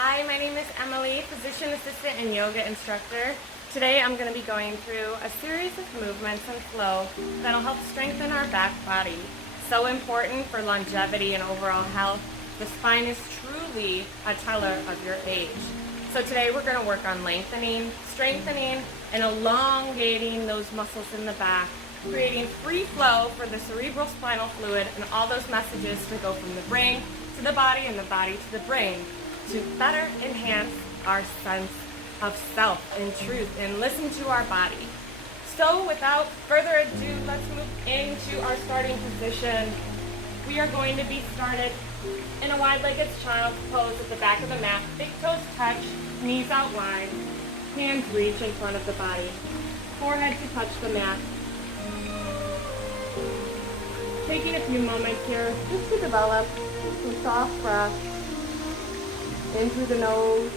Hi, my name is Emily, physician assistant and yoga instructor. Today I'm going to be going through a series of movements and flow that'll help strengthen our back body. So important for longevity and overall health. The spine is truly a teller of your age. So today we're going to work on lengthening, strengthening, and elongating those muscles in the back, creating free flow for the cerebral spinal fluid and all those messages to go from the brain to the body and the body to the brain, to better enhance our sense of self and truth and listen to our body. So without further ado, let's move into our starting position. We are going to be started in a wide-legged child's pose at the back of the mat. Big toes touch, knees out wide, hands reach in front of the body, forehead to touch the mat. Taking a few moments here just to develop some soft breath in through the nose,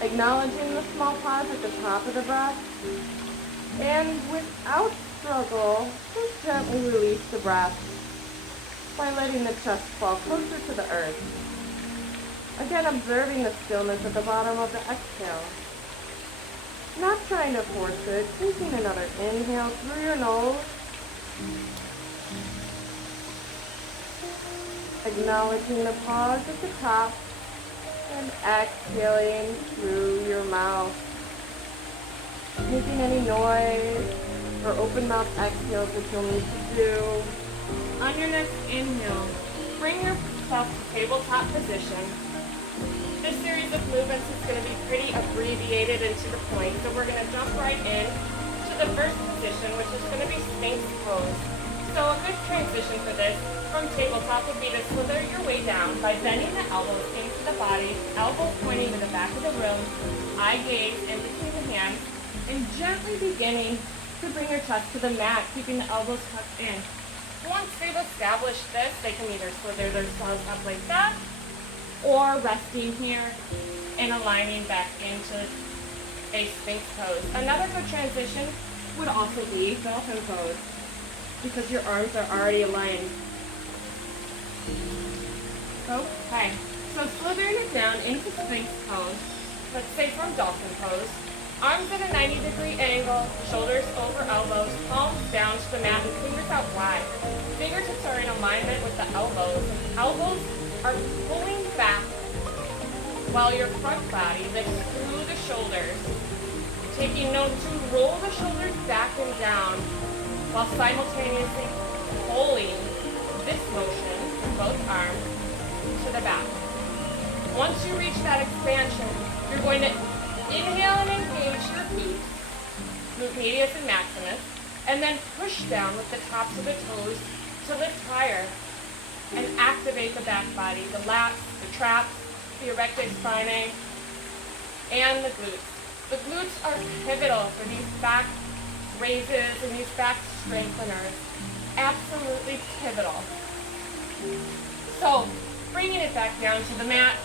acknowledging the small pause at the top of the breath, and without struggle, just gently release the breath by letting the chest fall closer to the earth. Again, observing the stillness at the bottom of the exhale. Not trying to force it, taking another inhale through your nose, acknowledging the pause at the top, and exhaling through your mouth. Making any noise or open mouth exhales that you'll need to do. On your next inhale, bring yourself to tabletop position. This series of movements is going to be pretty abbreviated and to the point, so we're going to jump right in to the first position, which is going to be Sphinx pose. So a good transition for this from tabletop would be to slither your way down by bending the elbows into the body, elbows pointing to the back of the room, eye gaze in between the hands, and gently beginning to bring your chest to the mat, keeping the elbows tucked in. Once they've established this, they can either slither themselves up like that, or resting here and aligning back into a Sphinx pose. Another good transition would also be dolphin pose, because your arms are already aligned. Okay, so slithering it down into Sphinx pose, let's say from dolphin pose, arms at a 90-degree angle, shoulders over elbows, palms down to the mat and fingers out wide. Fingertips are in alignment with the elbows. Elbows are pulling back while your front body lifts through the shoulders. Taking note to roll the shoulders back and down while simultaneously pulling this motion with both arms to the back. Once you reach that expansion, you're going to inhale and engage your glutes, glute medius and maximus, and then push down with the tops of the toes to lift higher and activate the back body, the lats, the traps, the erector spinae, and the glutes. The glutes are pivotal for these back raises and these back strengtheners. Absolutely pivotal. So, bringing it back down to the mat,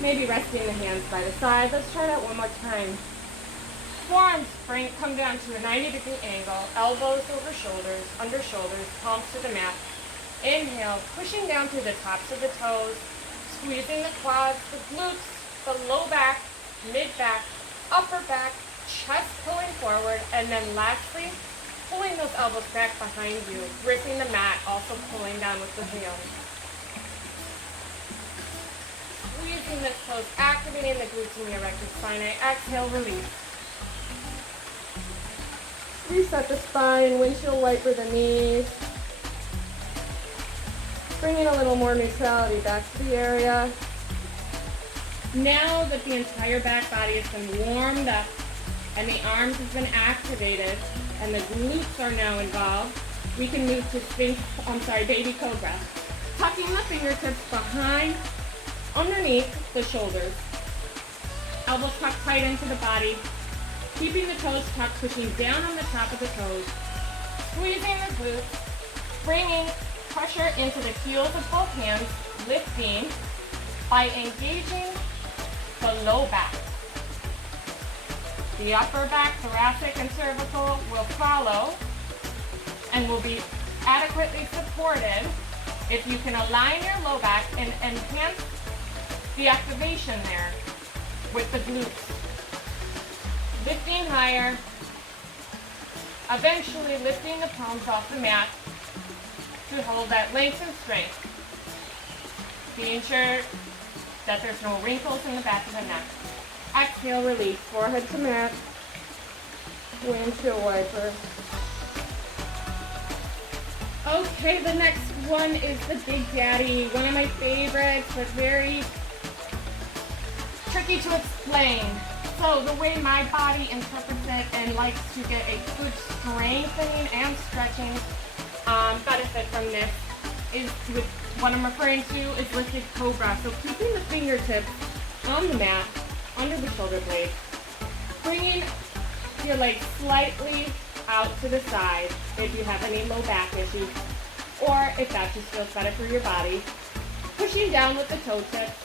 maybe resting the hands by the side. Let's try that one more time. Forearms come down to a 90-degree angle, elbows over shoulders, under shoulders, palms to the mat. Inhale, pushing down through the tops of the toes, squeezing the quads, the glutes, the low back, mid back, upper back, chest pulling forward, and then lastly, pulling those elbows back behind you, gripping the mat, also pulling down with the heels. Squeezing this pose, activating the glutes and the erector spinae. Exhale, release. Reset the spine, windshield wiper the knees. Bringing a little more neutrality back to the area. Now that the entire back body has been warmed up and the arms have been activated and the glutes are now involved, we can move to baby cobra. Tucking the fingertips behind, underneath the shoulders. Elbows tucked tight into the body. Keeping the toes tucked, pushing down on the top of the toes. Squeezing the glutes, bringing pressure into the heels of both hands, lifting by engaging the low back. The upper back, thoracic, and cervical will follow and will be adequately supported If you can align your low back and enhance the activation there with the glutes, lifting higher, eventually lifting the palms off the mat to hold that length and strength, being sure that there's no wrinkles in the back of the neck. Exhale, release, forehead to mat, windshield wiper. Okay, the next one is the Big Daddy, one of my favorites, but very tricky to explain. So the way my body interprets it and likes to get a good strengthening and stretching benefit from this is with what I'm referring to is lifted cobra. So keeping the fingertips on the mat, under the shoulder blades, bringing your legs slightly out to the side if you have any low back issues, or if that just feels better for your body. Pushing down with the toe tips,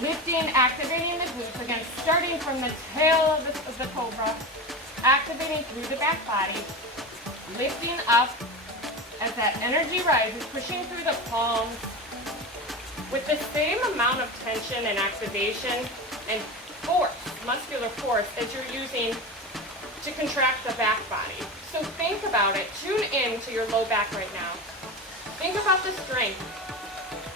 lifting, activating the glutes, again, starting from the tail of the cobra, activating through the back body, lifting up as that energy rises, pushing through the palms with the same amount of tension and activation and force, muscular force, as you're using to contract the back body. So think about it. Tune in to your low back right now. Think about the strength.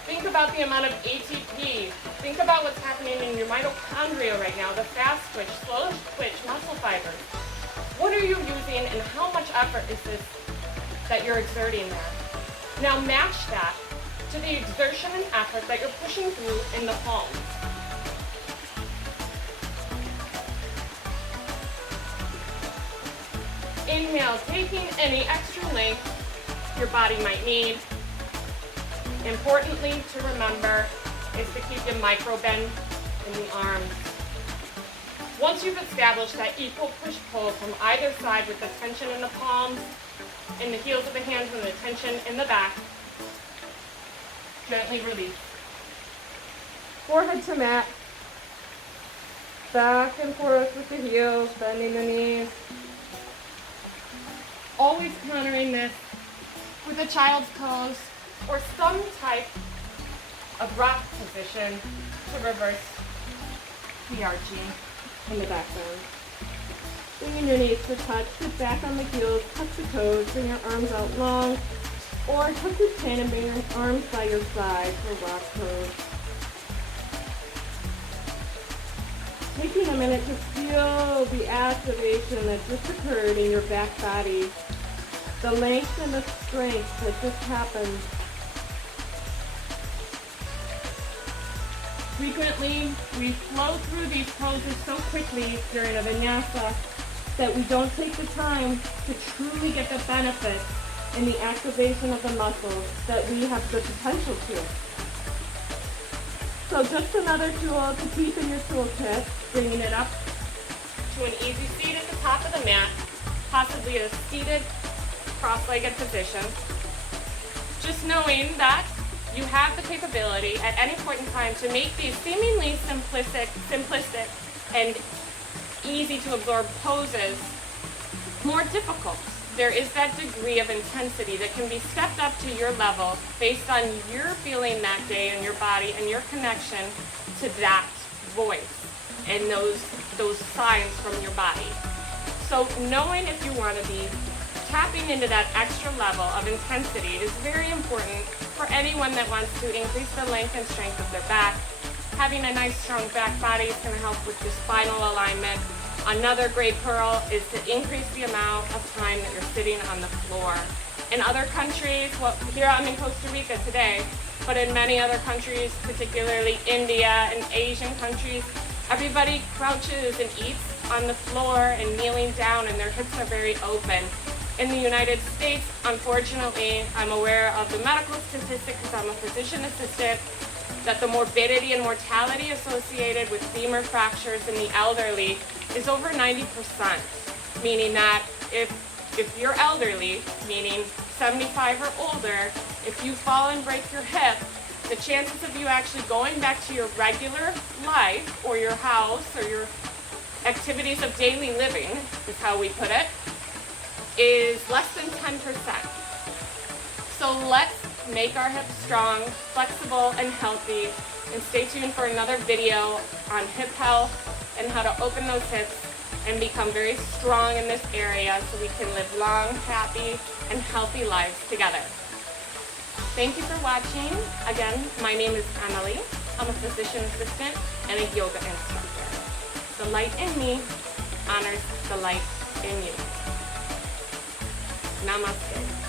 Think about the amount of ATP. Think about what's happening in your mitochondria right now, the fast twitch, slow twitch, muscle fibers. What are you using and how much effort is this that you're exerting there? Now match that to the exertion and effort that you're pushing through in the palms. Inhale, taking any extra length your body might need. Importantly to remember is to keep the micro bend in the arms. Once you've established that equal push-pull from either side with the tension in the palms, in the heels of the hands, and the tension in the back, gently release. Forehead to mat. Back and forth with the heels, bending the knees. Always countering this with a child's pose or some type of rock position to reverse the arching in the background. Bringing your knees to touch, sit back on the heels, touch the toes, bring your arms out long, or tuck your chin and bring your arms by your side for rock pose. Taking a minute to feel the activation that just occurred in your back body, the length and the strength that just happened. Frequently, we flow through these poses so quickly during a vinyasa that we don't take the time to truly get the benefit in the activation of the muscles that we have the potential to. So just another tool to keep in your toolkit, bringing it up to an easy seat at the top of the mat, possibly a seated cross-legged position. Just knowing that you have the capability at any point in time to make these seemingly simplistic and easy to absorb poses more difficult. There is that degree of intensity that can be stepped up to your level based on your feeling that day in your body and your connection to that voice and those signs from your body. So knowing if you want to be tapping into that extra level of intensity is very important for anyone that wants to increase the length and strength of their back. Having a nice strong back body is going to help with your spinal alignment. Another great pearl is to increase the amount of time that you're sitting on the floor. In other countries, well, here I'm in Costa Rica today, but in many other countries, particularly India and Asian countries, everybody crouches and eats on the floor and kneeling down, and their hips are very open. In the United States, unfortunately, I'm aware of the medical statistic because I'm a physician assistant, that the morbidity and mortality associated with femur fractures in the elderly is over 90%, meaning that if you're elderly, meaning 75 or older, if you fall and break your hip, the chances of you actually going back to your regular life or your house or your activities of daily living, is how we put it, is less than 10%. So let's make our hips strong, flexible, and healthy. And stay tuned for another video on hip health and how to open those hips and become very strong in this area so we can live long, happy, and healthy lives together. Thank you for watching. Again, my name is Emily. I'm a physician assistant and a yoga instructor. The light in me honors the light in you. Namaste.